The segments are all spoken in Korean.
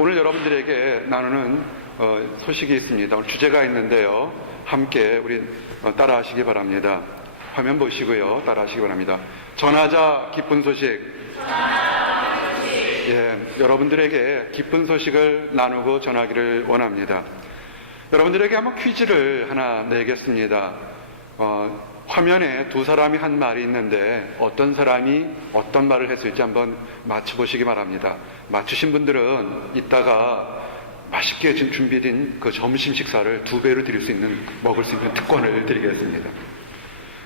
오늘 여러분들에게 나누는 소식이 있습니다. 오늘 주제가 있는데요. 함께 우리 따라하시기 바랍니다. 화면 보시고요. 따라하시기 바랍니다. 전하자 기쁜 소식. 예, 여러분들에게 기쁜 소식을 나누고 전하기를 원합니다. 여러분들에게 한번 퀴즈를 하나 내겠습니다. 화면에 두 사람이 한 말이 있는데 어떤 사람이 어떤 말을 했을지 한번 맞춰보시기 바랍니다. 맞추신 분들은 이따가 맛있게 준비된 그 점심 식사를 2배로 먹을 수 있는 특권을 드리겠습니다.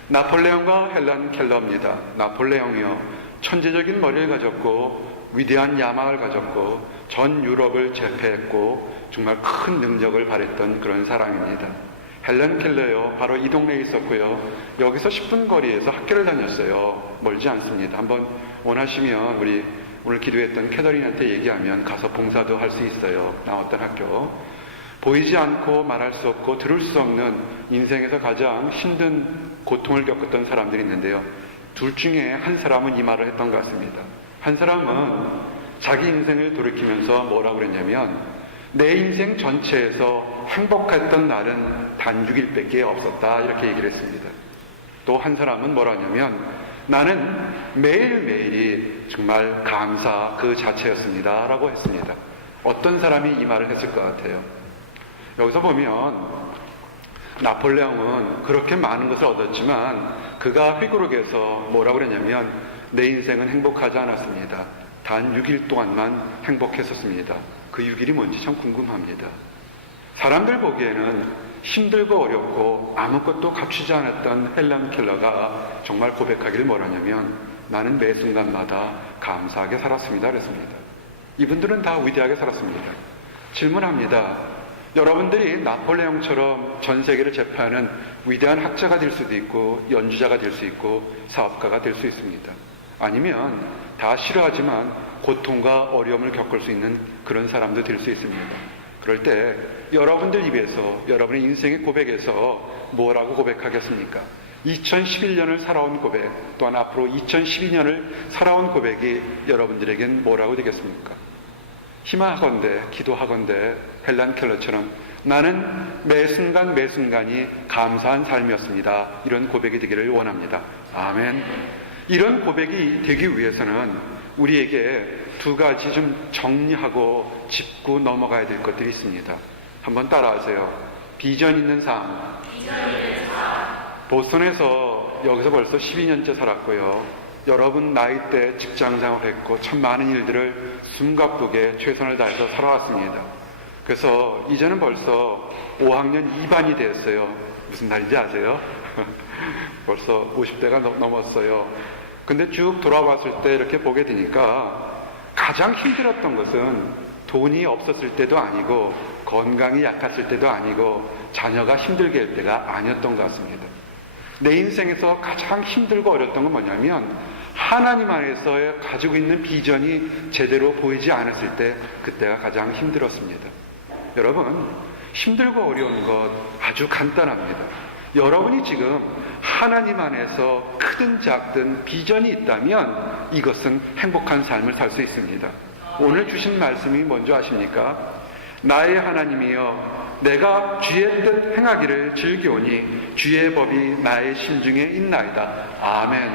나폴레옹과 헬란 켈러입니다. 나폴레옹이요, 천재적인 머리를 가졌고 위대한 야망을 가졌고 전 유럽을 제패했고 정말 큰 능력을 발휘했던 그런 사람입니다. 헬란 켈러요, 바로 이 동네에 있었고요. 여기서 10분 거리에서 학교를 다녔어요. 멀지 않습니다. 한번 원하시면 우리 오늘 기도했던 캐더린한테 얘기하면 가서 봉사도 할 수 있어요. 나왔던 학교. 보이지 않고 말할 수 없고 들을 수 없는 인생에서 가장 힘든 고통을 겪었던 사람들이 있는데요. 둘 중에 한 사람은 이 말을 했던 것 같습니다. 한 사람은 자기 인생을 돌이키면서 뭐라고 그랬냐면, 내 인생 전체에서 행복했던 날은 단 6일밖에 없었다, 이렇게 얘기를 했습니다. 또 한 사람은 뭐라냐면, 나는 매일매일이 정말 감사 그 자체였습니다 라고 했습니다. 어떤 사람이 이 말을 했을 것 같아요? 여기서 보면 나폴레옹은 그렇게 많은 것을 얻었지만 그가 회고록에서 뭐라고 그랬냐면, 내 인생은 행복하지 않았습니다. 단 6일 동안만 행복했었습니다. 그 6일이 뭔지 참 궁금합니다. 사람들 보기에는 힘들고 어렵고 아무것도 갖추지 않았던 헬란 켈러가 정말 고백하기를 뭐라냐면, 나는 매 순간마다 감사하게 살았습니다 그랬습니다. 이분들은 다 위대하게 살았습니다. 질문합니다. 여러분들이 나폴레옹처럼 전 세계를 제패하는 위대한 학자가 될 수도 있고 연주자가 될 수 있고 사업가가 될 수 있습니다. 아니면 다 싫어하지만 고통과 어려움을 겪을 수 있는 그런 사람도 될 수 있습니다. 그럴 때 여러분들 입에서, 여러분의 인생의 고백에서 뭐라고 고백하겠습니까? 2011년을 살아온 고백, 또한 앞으로 2012년을 살아온 고백이 여러분들에겐 뭐라고 되겠습니까? 희망하건대, 기도하건대 헬란 켈러처럼 나는 매 순간 매 순간이 감사한 삶이었습니다, 이런 고백이 되기를 원합니다. 아멘. 이런 고백이 되기 위해서는 우리에게 두 가지 좀 정리하고 짚고 넘어가야 될 것들이 있습니다. 한번 따라하세요. 비전 있는 삶. 보스턴에서 여기서 벌써 12년째 살았고요. 여러분 나이 때 직장생활을 했고 참 많은 일들을 숨가쁘게 최선을 다해서 살아왔습니다. 그래서 이제는 벌써 5학년 2반이 됐어요. 무슨 날인지 아세요? 벌써 50대가 넘었어요. 근데 쭉 돌아봤을 때 이렇게 보게 되니까 가장 힘들었던 것은 돈이 없었을 때도 아니고 건강이 약했을 때도 아니고 자녀가 힘들게 할 때가 아니었던 것 같습니다. 내 인생에서 가장 힘들고 어려웠던 건 뭐냐면, 하나님 안에서 가지고 있는 비전이 제대로 보이지 않았을 때, 그때가 가장 힘들었습니다. 여러분, 힘들고 어려운 것 아주 간단합니다. 여러분이 지금 하나님 안에서 크든 작든 비전이 있다면 이것은 행복한 삶을 살 수 있습니다. 오늘 주신 말씀이 뭔지 아십니까? 나의 하나님이여, 내가 주의 뜻 행하기를 즐기오니 주의 법이 나의 심중에 있나이다. 아멘.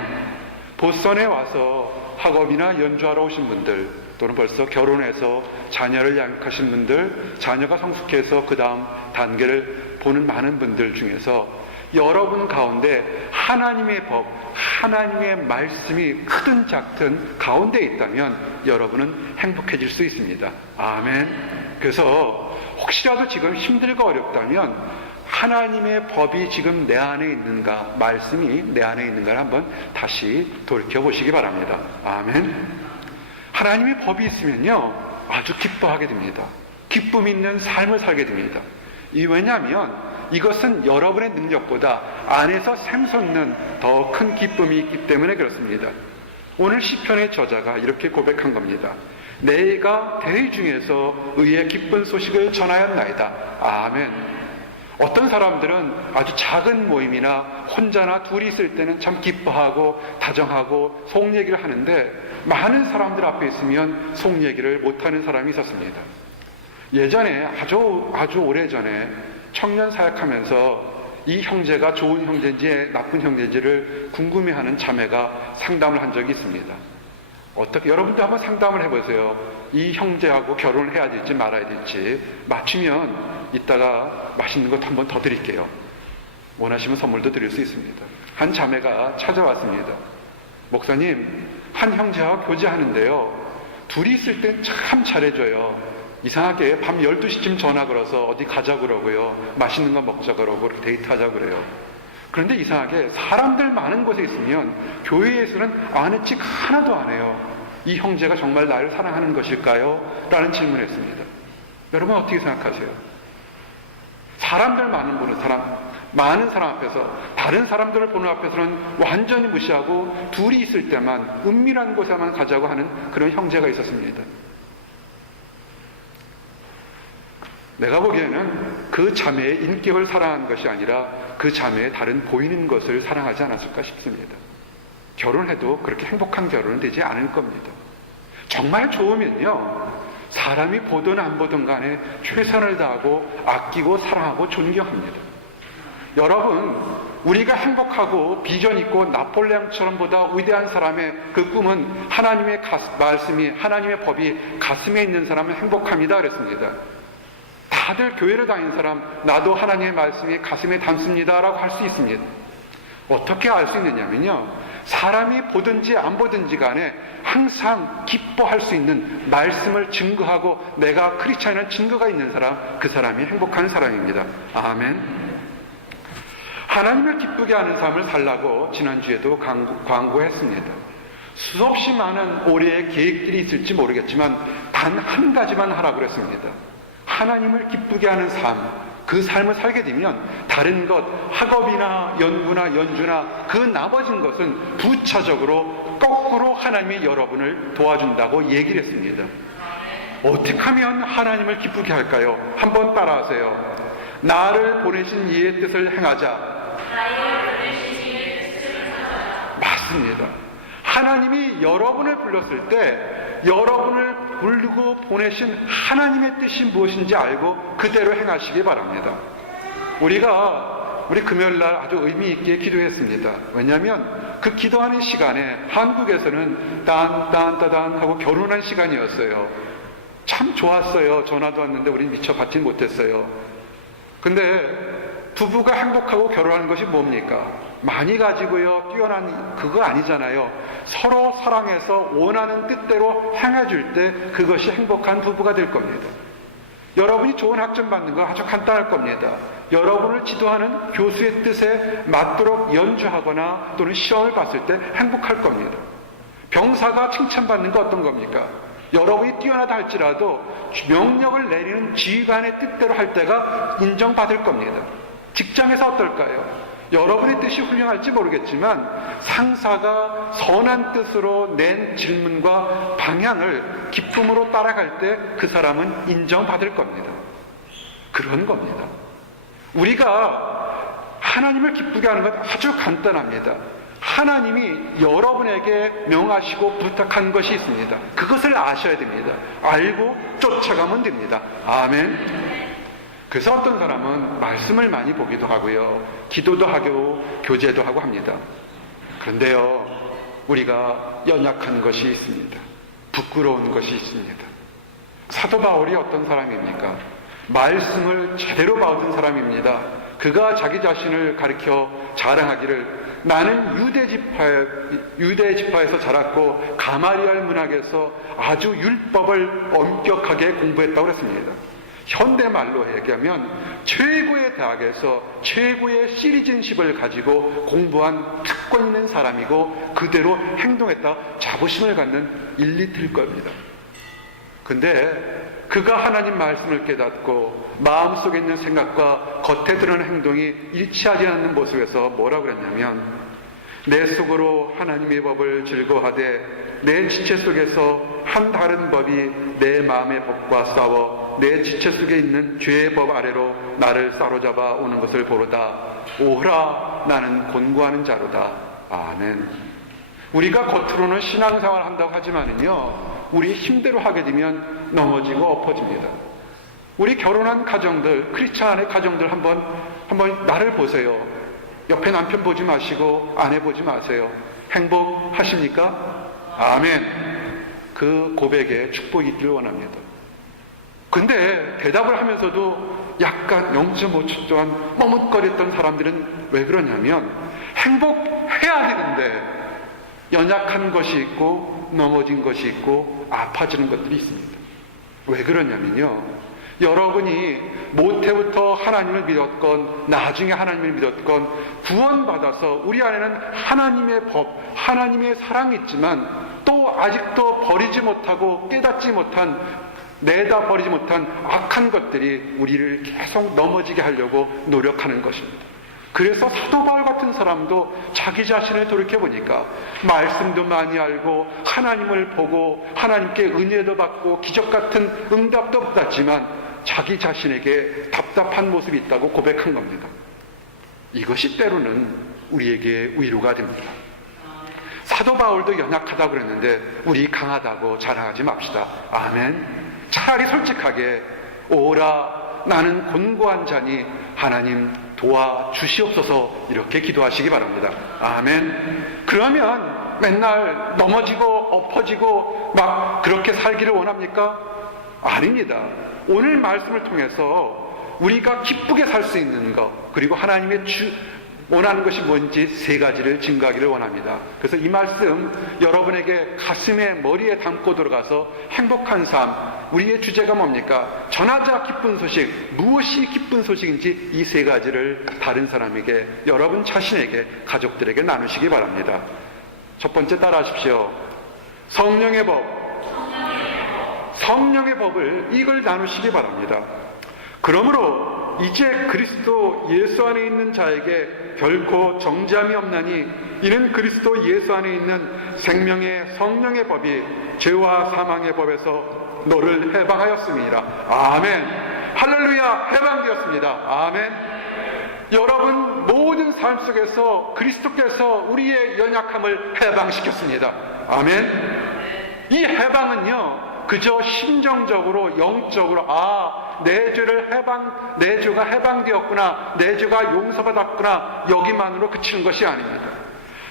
보스턴에 와서 학업이나 연주하러 오신 분들, 또는 벌써 결혼해서 자녀를 양육하신 분들, 자녀가 성숙해서 그 다음 단계를 보는 많은 분들 중에서 여러분 가운데 하나님의 법, 하나님의 말씀이 크든 작든 가운데 있다면 여러분은 행복해질 수 있습니다. 아멘. 그래서 혹시라도 지금 힘들고 어렵다면 하나님의 법이 지금 내 안에 있는가, 말씀이 내 안에 있는가를 한번 다시 돌이켜보시기 바랍니다. 아멘. 하나님의 법이 있으면요 아주 기뻐하게 됩니다. 기쁨 있는 삶을 살게 됩니다. 왜냐하면 이것은 여러분의 능력보다 안에서 샘솟는 더 큰 기쁨이 있기 때문에 그렇습니다. 오늘 시편의 저자가 이렇게 고백한 겁니다. 내가 대의 중에서 의의 기쁜 소식을 전하였나이다. 아멘. 어떤 사람들은 아주 작은 모임이나 혼자나 둘이 있을 때는 참 기뻐하고 다정하고 속 얘기를 하는데, 많은 사람들 앞에 있으면 속 얘기를 못하는 사람이 있었습니다. 예전에 아주 오래전에 청년 사역하면서 이 형제가 좋은 형제인지 나쁜 형제인지를 궁금해하는 자매가 상담을 한 적이 있습니다. 여러분도 한번 상담을 해보세요. 이 형제하고 결혼을 해야 될지 말아야 될지. 맞추면 이따가 맛있는 것 한 번 더 드릴게요. 원하시면 선물도 드릴 수 있습니다. 한 자매가 찾아왔습니다. 목사님, 한 형제와 교제하는데요, 둘이 있을 때 참 잘해줘요. 이상하게 밤 12시쯤 전화 걸어서 어디 가자 그러고요, 맛있는 거 먹자 그러고 그렇게 데이트하자 그래요. 그런데 이상하게 사람들 많은 곳에 있으면 교회에서는 아는 척 하나도 안 해요. 이 형제가 정말 나를 사랑하는 것일까요? 라는 질문을 했습니다. 여러분 어떻게 생각하세요? 사람들 많은 사람 앞에서, 다른 사람들을 보는 앞에서는 완전히 무시하고 둘이 있을 때만 은밀한 곳에만 가자고 하는 그런 형제가 있었습니다. 내가 보기에는 그 자매의 인격을 사랑한 것이 아니라 그 자매의 다른 보이는 것을 사랑하지 않았을까 싶습니다. 결혼해도 그렇게 행복한 결혼은 되지 않을 겁니다. 정말 좋으면요, 사람이 보든 안 보든 간에 최선을 다하고 아끼고 사랑하고 존경합니다. 여러분, 우리가 행복하고 비전 있고 나폴레옹처럼 보다 위대한 사람의 그 꿈은 하나님의 말씀이, 하나님의 법이 가슴에 있는 사람은 행복합니다 그랬습니다. 다들 교회를 다니는 사람, 나도 하나님의 말씀이 가슴에 담습니다 라고 할 수 있습니다. 어떻게 알 수 있느냐면요, 사람이 보든지 안 보든지 간에 항상 기뻐할 수 있는 말씀을 증거하고 내가 크리스찬이라는 증거가 있는 사람, 그 사람이 행복한 사람입니다. 아멘. 하나님을 기쁘게 하는 삶을 살라고 지난주에도 광고했습니다. 수없이 많은 올해의 계획들이 있을지 모르겠지만 단 한 가지만 하라고 그랬습니다. 하나님을 기쁘게 하는 삶, 그 삶을 살게 되면 다른 것, 학업이나 연구나 연주나 그 나머진 것은 부차적으로 거꾸로 하나님이 여러분을 도와준다고 얘기를 했습니다. 어떻게 하면 하나님을 기쁘게 할까요? 한번 따라하세요. 나를 보내신 이의 뜻을 행하자. 맞습니다. 하나님이 여러분을 불렀을 때 여러분을 부르고 보내신 하나님의 뜻이 무엇인지 알고 그대로 행하시기 바랍니다. 우리 금요일날 아주 의미 있게 기도했습니다. 왜냐하면 그 기도하는 시간에 한국에서는 딴딴따단 하고 결혼한 시간이었어요. 참 좋았어요. 전화도 왔는데 우린 미처 받지 못했어요. 근데 부부가 행복하고 결혼하는 것이 뭡니까? 많이 가지고요, 뛰어난 그거 아니잖아요. 서로 사랑해서 원하는 뜻대로 행해줄 때 그것이 행복한 부부가 될 겁니다. 여러분이 좋은 학점 받는 거 아주 간단할 겁니다. 여러분을 지도하는 교수의 뜻에 맞도록 연주하거나 또는 시험을 봤을 때 행복할 겁니다. 병사가 칭찬받는 거 어떤 겁니까? 여러분이 뛰어나다 할지라도 명령을 내리는 지휘관의 뜻대로 할 때가 인정받을 겁니다. 직장에서 어떨까요? 여러분의 뜻이 훌륭할지 모르겠지만 상사가 선한 뜻으로 낸 질문과 방향을 기쁨으로 따라갈 때 그 사람은 인정받을 겁니다. 그런 겁니다. 우리가 하나님을 기쁘게 하는 건 아주 간단합니다. 하나님이 여러분에게 명하시고 부탁한 것이 있습니다. 그것을 아셔야 됩니다. 알고 쫓아가면 됩니다. 아멘. 그래서 어떤 사람은 말씀을 많이 보기도 하고요, 기도도 하고 교제도 하고 합니다. 그런데요, 우리가 연약한 것이 있습니다. 부끄러운 것이 있습니다. 사도 바울이 어떤 사람입니까? 말씀을 제대로 받은 사람입니다. 그가 자기 자신을 가리켜 자랑하기를 나는 유대 지파에서 자랐고 가마리알 문학에서 아주 율법을 엄격하게 공부했다고 그랬습니다. 현대말로 얘기하면 최고의 대학에서 최고의 시리즌십을 가지고 공부한 특권 있는 사람이고 그대로 행동했다 자부심을 갖는 일리트일 겁니다. 근데 그가 하나님 말씀을 깨닫고 마음속에 있는 생각과 겉에 드러나는 행동이 일치하지 않는 모습에서 뭐라고 그랬냐면 내 속으로 하나님의 법을 즐거워하되 내 지체 속에서 한 다른 법이 내 마음의 법과 싸워 내 지체 속에 있는 죄의 법 아래로 나를 사로잡아 오는 것을 보로다. 오라 나는 곤고하는 자로다. 아멘. 우리가 겉으로는 신앙생활을 한다고 하지만은요, 우리 힘대로 하게 되면 넘어지고 엎어집니다. 우리 결혼한 가정들, 크리스찬의 가정들 한번 나를 보세요. 옆에 남편 보지 마시고 아내 보지 마세요. 행복하십니까? 아멘. 그 고백에 축복이 있기를 원합니다. 근데 대답을 하면서도 약간 0.5초 동안 머뭇거렸던 사람들은 왜 그러냐면 행복해야 되는데 연약한 것이 있고 넘어진 것이 있고 아파지는 것들이 있습니다. 왜 그러냐면요, 여러분이 모태부터 하나님을 믿었건 나중에 하나님을 믿었건 구원받아서 우리 안에는 하나님의 법, 하나님의 사랑이 있지만 또 아직도 버리지 못하고 깨닫지 못한, 내다 버리지 못한 악한 것들이 우리를 계속 넘어지게 하려고 노력하는 것입니다. 그래서 사도 바울 같은 사람도 자기 자신을 돌이켜보니까 말씀도 많이 알고 하나님을 보고 하나님께 은혜도 받고 기적 같은 응답도 받았지만 자기 자신에게 답답한 모습이 있다고 고백한 겁니다. 이것이 때로는 우리에게 위로가 됩니다. 사도 바울도 연약하다고 그랬는데 우리 강하다고 자랑하지 맙시다. 아멘. 차라리 솔직하게 오라 나는 곤고한 자니 하나님 도와주시옵소서 이렇게 기도하시기 바랍니다. 아멘. 그러면 맨날 넘어지고 엎어지고 막 그렇게 살기를 원합니까? 아닙니다. 오늘 말씀을 통해서 우리가 기쁘게 살 수 있는 것, 그리고 하나님의 원하는 것이 뭔지 세 가지를 증거하기를 원합니다. 그래서 이 말씀 여러분에게 가슴에 머리에 담고 들어가서 행복한 삶, 우리의 주제가 뭡니까? 전하자 기쁜 소식, 무엇이 기쁜 소식인지 이 세 가지를 다른 사람에게, 여러분 자신에게, 가족들에게 나누시기 바랍니다. 첫 번째 따라하십시오. 성령의 법. 성령의 법을 이걸 나누시기 바랍니다. 그러므로 이제 그리스도 예수 안에 있는 자에게 결코 정죄함이 없나니 이는 그리스도 예수 안에 있는 생명의 성령의 법이 죄와 사망의 법에서 너를 해방하였습니다. 아멘. 할렐루야. 해방되었습니다. 아멘. 여러분 모든 삶 속에서 그리스도께서 우리의 연약함을 해방시켰습니다. 아멘. 이 해방은요 그저 심정적으로 영적으로 내 죄가 해방되었구나, 내 죄가 용서받았구나 여기만으로 그치는 것이 아닙니다.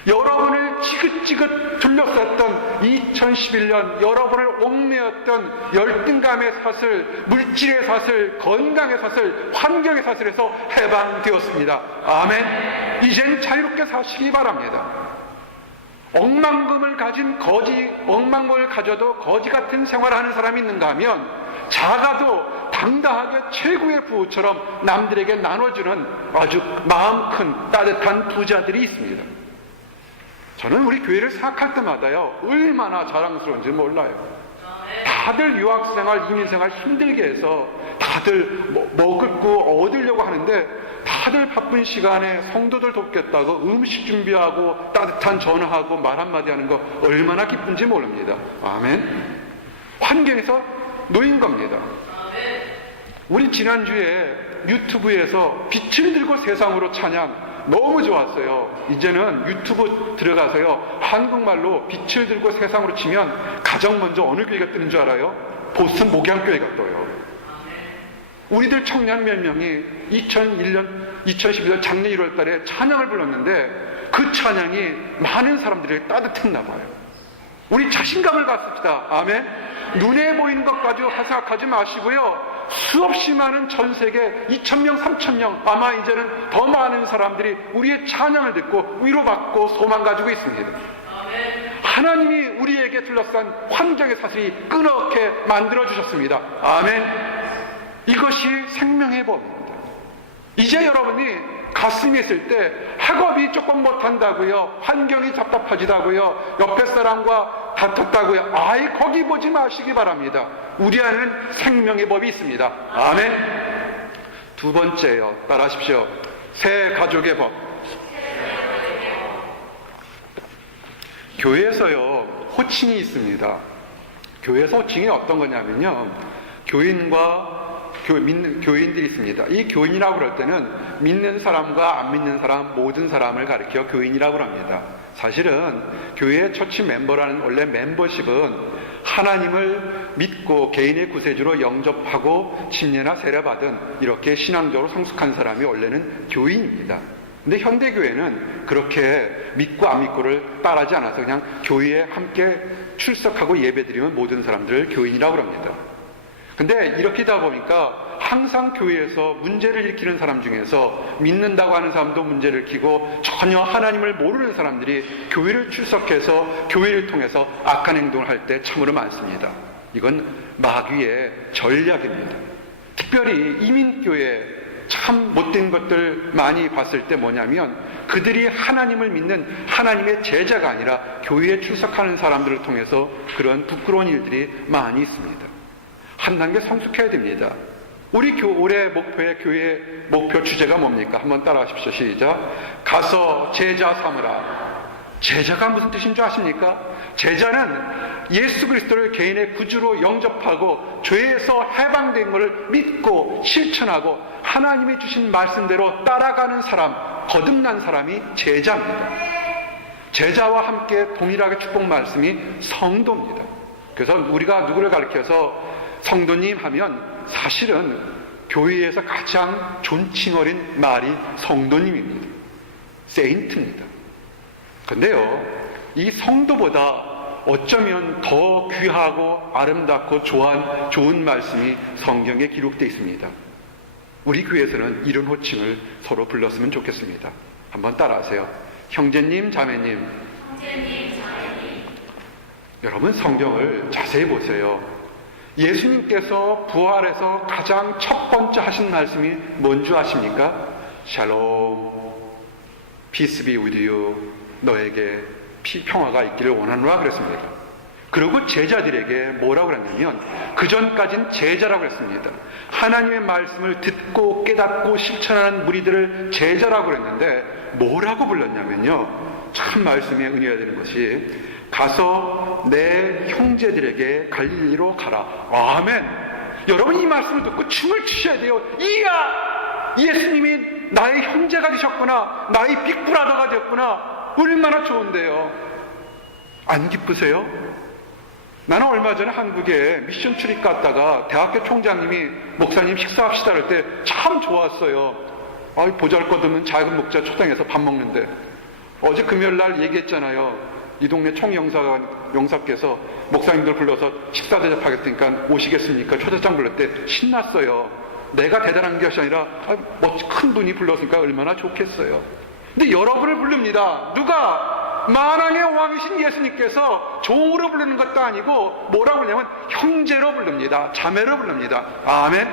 여러분을 지긋지긋 둘러쌌던 2011년, 여러분을 옥매였던 열등감의 사슬, 물질의 사슬, 건강의 사슬, 환경의 사슬에서 해방되었습니다. 아멘. 이젠 자유롭게 사시기 바랍니다. 억만금을 가져도 거지 같은 생활을 하는 사람이 있는가 하면 작아도 당당하게 최고의 부호처럼 남들에게 나눠주는 아주 마음 큰 따뜻한 부자들이 있습니다. 저는 우리 교회를 생각할 때마다요 얼마나 자랑스러운지 몰라요. 다들 유학생활, 이민생활 힘들게 해서 다들 먹고 얻으려고 하는데 다들 바쁜 시간에 성도들 돕겠다고 음식 준비하고 따뜻한 전화하고 말 한마디 하는 거 얼마나 기쁜지 모릅니다. 아멘. 환경에서 놓인 겁니다. 우리 지난주에 유튜브에서 빛을 들고 세상으로 찬양 너무 좋았어요. 이제는 유튜브 들어가서요 한국말로 빛을 들고 세상으로 치면 가장 먼저 어느 교회가 뜨는 줄 알아요? 보스턴 목양교회가 떠요. 우리들 청년 몇 명이 2011년 작년 1월 달에 찬양을 불렀는데 그 찬양이 많은 사람들에게 따뜻했나 봐요. 우리 자신감을 갖습시다. 아멘. 눈에 보이는 것 가지고 생각하지 마시고요. 수없이 많은 전 세계 2,000명, 3,000명, 아마 이제는 더 많은 사람들이 우리의 찬양을 듣고 위로받고 소망 가지고 있습니다. 하나님이 우리에게 둘러싼 환경의 사슬이 끊어게 만들어주셨습니다. 아멘. 이것이 생명의 법입니다. 이제 여러분이 가슴이 있을 때 학업이 조금 못한다고요, 환경이 답답하지다고요, 옆에 사람과 다퉜다고요, 거기 보지 마시기 바랍니다. 우리 안에는 생명의 법이 있습니다. 아멘. 두 번째요, 따라하십시오. 새 가족의 법. 교회에서요 호칭이 있습니다. 교회에서 호칭이 어떤 거냐면요, 교인들이 있습니다. 이 교인이라고 그럴 때는 믿는 사람과 안 믿는 사람, 모든 사람을 가리켜 교인이라고 합니다. 사실은 교회의 처치 멤버라는 원래 멤버십은 하나님을 믿고 개인의 구세주로 영접하고 침례나 세례받은 이렇게 신앙적으로 성숙한 사람이 원래는 교인입니다. 근데 현대교회는 그렇게 믿고 안 믿고를 따르지 않아서 그냥 교회에 함께 출석하고 예배드리면 모든 사람들을 교인이라고 합니다. 근데 이렇게 하다 보니까 항상 교회에서 문제를 일으키는 사람 중에서 믿는다고 하는 사람도 문제를 일으키고 전혀 하나님을 모르는 사람들이 교회를 출석해서 교회를 통해서 악한 행동을 할 때 참으로 많습니다. 이건 마귀의 전략입니다. 특별히 이민교회 참 못된 것들 많이 봤을 때 뭐냐면 그들이 하나님을 믿는 하나님의 제자가 아니라 교회에 출석하는 사람들을 통해서 그런 부끄러운 일들이 많이 있습니다. 한 단계 성숙해야 됩니다. 우리 올해 목표의 교회 목표 주제가 뭡니까? 한번 따라하십시오. 시작. 가서 제자 삼으라. 제자가 무슨 뜻인 줄 아십니까? 제자는 예수 그리스도를 개인의 구주로 영접하고 죄에서 해방된 것을 믿고 실천하고 하나님이 주신 말씀대로 따라가는 사람, 거듭난 사람이 제자입니다. 제자와 함께 동일하게 축복 말씀이 성도입니다. 그래서 우리가 누구를 가리켜서 성도님 하면 사실은 교회에서 가장 존칭어린 말이 성도님입니다. 세인트입니다. 근데요, 이 성도보다 어쩌면 더 귀하고 아름답고 좋은 말씀이 성경에 기록되어 있습니다. 우리 교회에서는 이런 호칭을 서로 불렀으면 좋겠습니다. 한번 따라하세요. 형제님, 자매님. 여러분 성경을 자세히 보세요. 예수님께서 부활해서 가장 첫 번째 하신 말씀이 뭔 줄 아십니까? 샬롬, peace be with you. 너에게 평화가 있기를 원하노라 그랬습니다. 그리고 제자들에게 뭐라고 그랬냐면 그 전까진 제자라고 그랬습니다. 하나님의 말씀을 듣고 깨닫고 실천하는 무리들을 제자라고 그랬는데 뭐라고 불렀냐면요, 참 말씀에 은혜가 되는 것이 가서 내 형제들에게 갈릴리로 가라. 아멘. 여러분 이 말씀을 듣고 춤을 추셔야 돼요. 이야, 예수님이 나의 형제가 되셨구나, 나의 빅브라더가 되었구나. 얼마나 좋은데요. 안 기쁘세요? 나는 얼마 전에 한국에 미션 출입 갔다가 대학교 총장님이 목사님 식사합시다 할 때 참 좋았어요. 보잘것없는 작은 목자 초당에서 밥 먹는데 어제 금요일날 얘기했잖아요. 이 동네 총영사께서 목사님들 불러서 식사 대접하겠으니까 오시겠습니까? 초대장 불렀대. 신났어요. 내가 대단한 것이 아니라 큰 분이 불렀으니까 얼마나 좋겠어요. 근데 여러분을 부릅니다. 누가? 만왕의 왕이신 예수님께서 종으로 부르는 것도 아니고 뭐라고 부르냐면 형제로 부릅니다. 자매로 부릅니다. 아멘.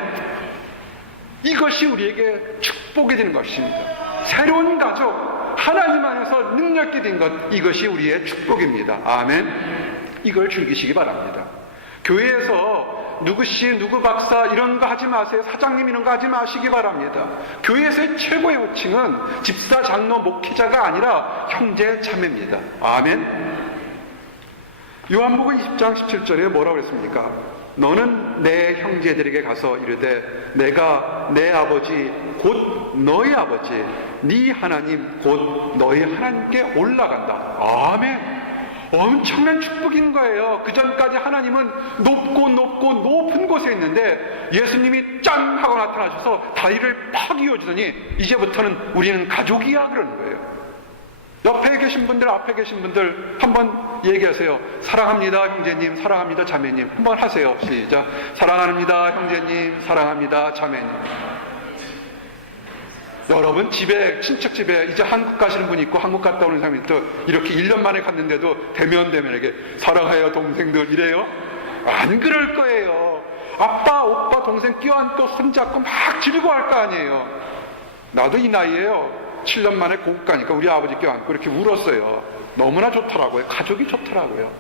이것이 우리에게 축복이 되는 것입니다. 새로운 가족, 하나님 안에서 능력이 된 것, 이것이 우리의 축복입니다. 아멘. 이걸 즐기시기 바랍니다. 교회에서 누구씨, 누구 박사 이런 거 하지 마세요. 사장님 이런 거 하지 마시기 바랍니다. 교회에서의 최고의 호칭은 집사, 장로, 목회자가 아니라 형제, 자매입니다. 아멘. 요한복음 20장 17절에 뭐라고 했습니까? 너는 내 형제들에게 가서 이르되 내가 내 아버지 곧 너희 아버지 네 하나님 곧 너희 하나님께 올라간다. 아멘. 엄청난 축복인 거예요. 그 전까지 하나님은 높고 높은 곳에 있는데 예수님이 짠 하고 나타나셔서 다리를 팍 이어주더니 이제부터는 우리는 가족이야 그러는 거예요. 옆에 계신 분들, 앞에 계신 분들 한번 얘기하세요. 사랑합니다 형제님, 사랑합니다 자매님. 한번 하세요. 시작. 사랑합니다 형제님, 사랑합니다 자매님. 여러분 집에, 친척 집에 이제 한국 가시는 분이 있고 한국 갔다 오는 사람이 또 이렇게 1년 만에 갔는데도 대면대면에게 사랑해요 동생들 이래요? 안 그럴 거예요. 아빠, 오빠, 동생 껴안고 손잡고 막 즐거워할 거 아니에요. 나도 이 나이에요. 7년 만에 고국 가니까 우리 아버지 껴안고 이렇게 울었어요. 너무나 좋더라고요. 가족이 좋더라고요.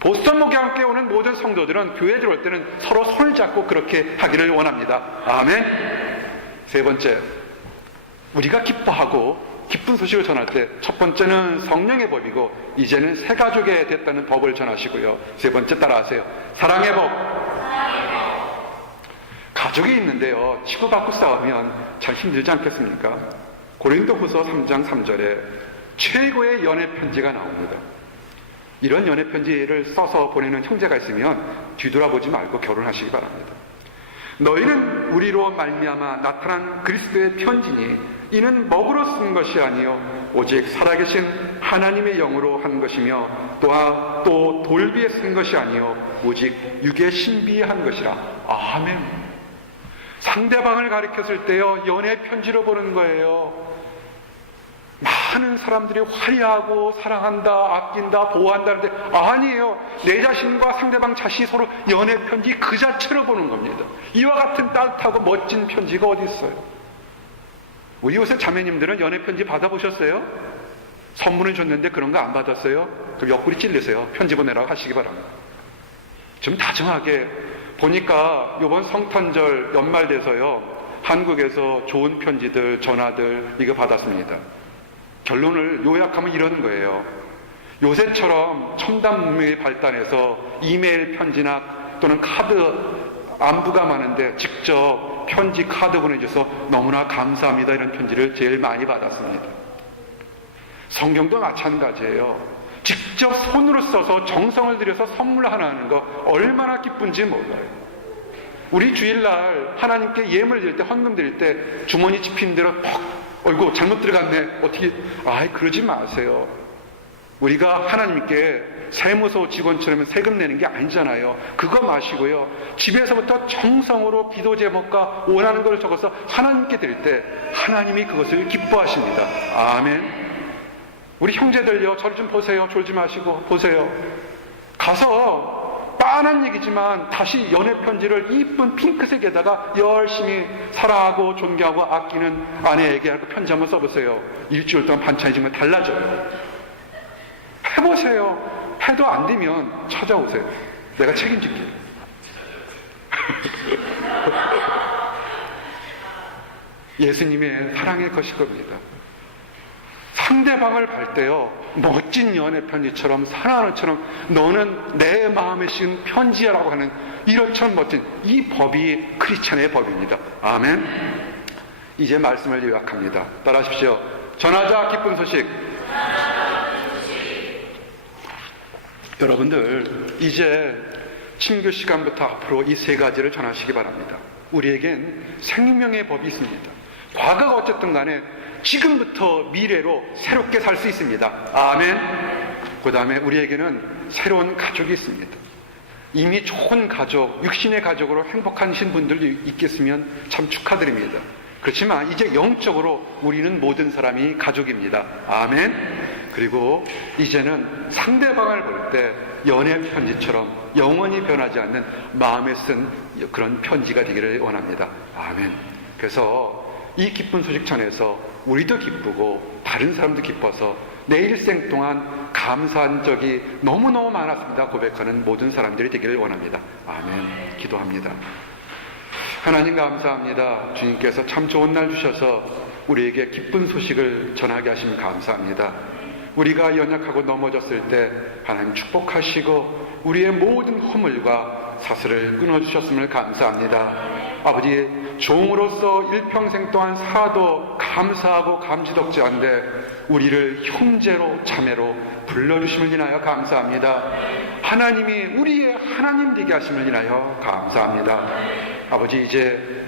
보스턴 목양교회 오는 모든 성도들은 교회 들어올 때는 서로 손을 잡고 그렇게 하기를 원합니다. 아멘. 세 번째, 우리가 기뻐하고 기쁜 소식을 전할 때 첫 번째는 성령의 법이고 이제는 새 가족이 됐다는 법을 전하시고요. 세 번째 따라하세요. 사랑의 법. 가족이 있는데요, 치고받고 싸우면 참 힘들지 않겠습니까? 고린도후서 3장 3절에 최고의 연애 편지가 나옵니다. 이런 연애 편지를 써서 보내는 형제가 있으면 뒤돌아보지 말고 결혼하시기 바랍니다. 너희는 우리로 말미암아 나타난 그리스도의 편지니 이는 먹으로 쓴 것이 아니요 오직 살아계신 하나님의 영으로 한 것이며 또 돌비에 쓴 것이 아니요 오직 육의 신비에 한 것이라. 아멘. 상대방을 가리켰을 때요 연애 편지로 보는 거예요. 많은 사람들이 화려하고 사랑한다, 아낀다, 보호한다는데 아니에요. 내 자신과 상대방 자신이 서로 연애 편지 그 자체로 보는 겁니다. 이와 같은 따뜻하고 멋진 편지가 어디 있어요? 우리 요새 자매님들은 연애 편지 받아보셨어요? 선물은 줬는데 그런 거 안 받았어요? 그럼 옆구리 찔리세요. 편지 보내라고 하시기 바랍니다. 좀 다정하게. 보니까 이번 성탄절 연말 돼서요 한국에서 좋은 편지들, 전화들 이거 받았습니다. 결론을 요약하면 이런 거예요. 요새처럼 첨단 문명이 발달해서 이메일 편지나 또는 카드 안부가 많은데 직접 편지 카드 보내줘서 너무나 감사합니다 이런 편지를 제일 많이 받았습니다. 성경도 마찬가지예요. 직접 손으로 써서 정성을 들여서 선물 하나 하는 거 얼마나 기쁜지 몰라요. 우리 주일날 하나님께 예물 드릴 때, 헌금 드릴 때 주머니 집힌 대로 어이구 잘못 들어갔네 어떻게 그러지 마세요. 우리가 하나님께 세무서 직원처럼 세금 내는 게 아니잖아요. 그거 마시고요 집에서부터 정성으로 기도 제목과 원하는 걸 적어서 하나님께 드릴 때 하나님이 그것을 기뻐하십니다. 아멘. 우리 형제들요 저를 좀 보세요. 졸지 마시고 보세요. 가서 빤한 얘기지만 다시 연애 편지를 이쁜 핑크색에다가 열심히 사랑하고 존경하고 아끼는 아내에게 편지 한번 써보세요. 일주일 동안 반찬이 정말 달라져요. 해보세요. 해도 안 되면 찾아오세요. 내가 책임질게. 예수님의 사랑의 것일 겁니다. 상대방을 볼 때요 멋진 연애 편지처럼 사랑하는 것처럼 너는 내 마음에 씌운 편지야라고 하는 이렇처럼 멋진 이 법이 크리스찬의 법입니다. 아멘. 이제 말씀을 요약합니다. 따라하십시오. 전하자 기쁜 소식. 여러분들 이제 친교 시간부터 앞으로 이 세 가지를 전하시기 바랍니다. 우리에겐 생명의 법이 있습니다. 과거가 어쨌든 간에 지금부터 미래로 새롭게 살 수 있습니다. 아멘. 그 다음에 우리에게는 새로운 가족이 있습니다. 이미 좋은 가족, 육신의 가족으로 행복하신 분들도 있겠으면 참 축하드립니다. 그렇지만 이제 영적으로 우리는 모든 사람이 가족입니다. 아멘. 그리고 이제는 상대방을 볼 때 연애 편지처럼 영원히 변하지 않는 마음에 쓴 그런 편지가 되기를 원합니다. 아멘. 그래서 이 기쁜 소식 전해서 우리도 기쁘고 다른 사람도 기뻐서 내 일생 동안 감사한 적이 너무너무 많았습니다 고백하는 모든 사람들이 되기를 원합니다. 아멘. 기도합니다. 하나님 감사합니다. 주님께서 참 좋은 날 주셔서 우리에게 기쁜 소식을 전하게 하시면 감사합니다. 우리가 연약하고 넘어졌을 때 하나님 축복하시고 우리의 모든 허물과 사슬을 끊어주셨음을 감사합니다. 아버지, 종으로서 일평생 동안 살아도 감사하고 감지덕지 않은데 우리를 형제로 자매로 불러주심을 인하여 감사합니다. 하나님이 우리의 하나님 되게 하심을 인하여 감사합니다. 아버지, 이제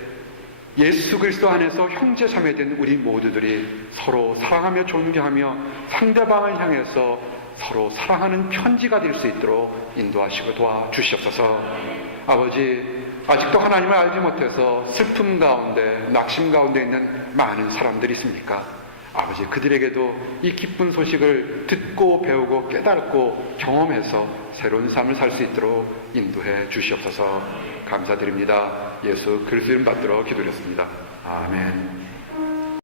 예수 그리스도 안에서 형제 자매된 우리 모두들이 서로 사랑하며 존경하며 상대방을 향해서 서로 사랑하는 편지가 될 수 있도록 인도하시고 도와주시옵소서. 아버지, 아직도 하나님을 알지 못해서 슬픔 가운데 낙심 가운데 있는 많은 사람들이 있습니까? 아버지, 그들에게도 이 기쁜 소식을 듣고 배우고 깨닫고 경험해서 새로운 삶을 살 수 있도록 인도해 주시옵소서. 감사드립니다. 예수 그리스도 이름 받들어 기도드렸습니다. 아멘.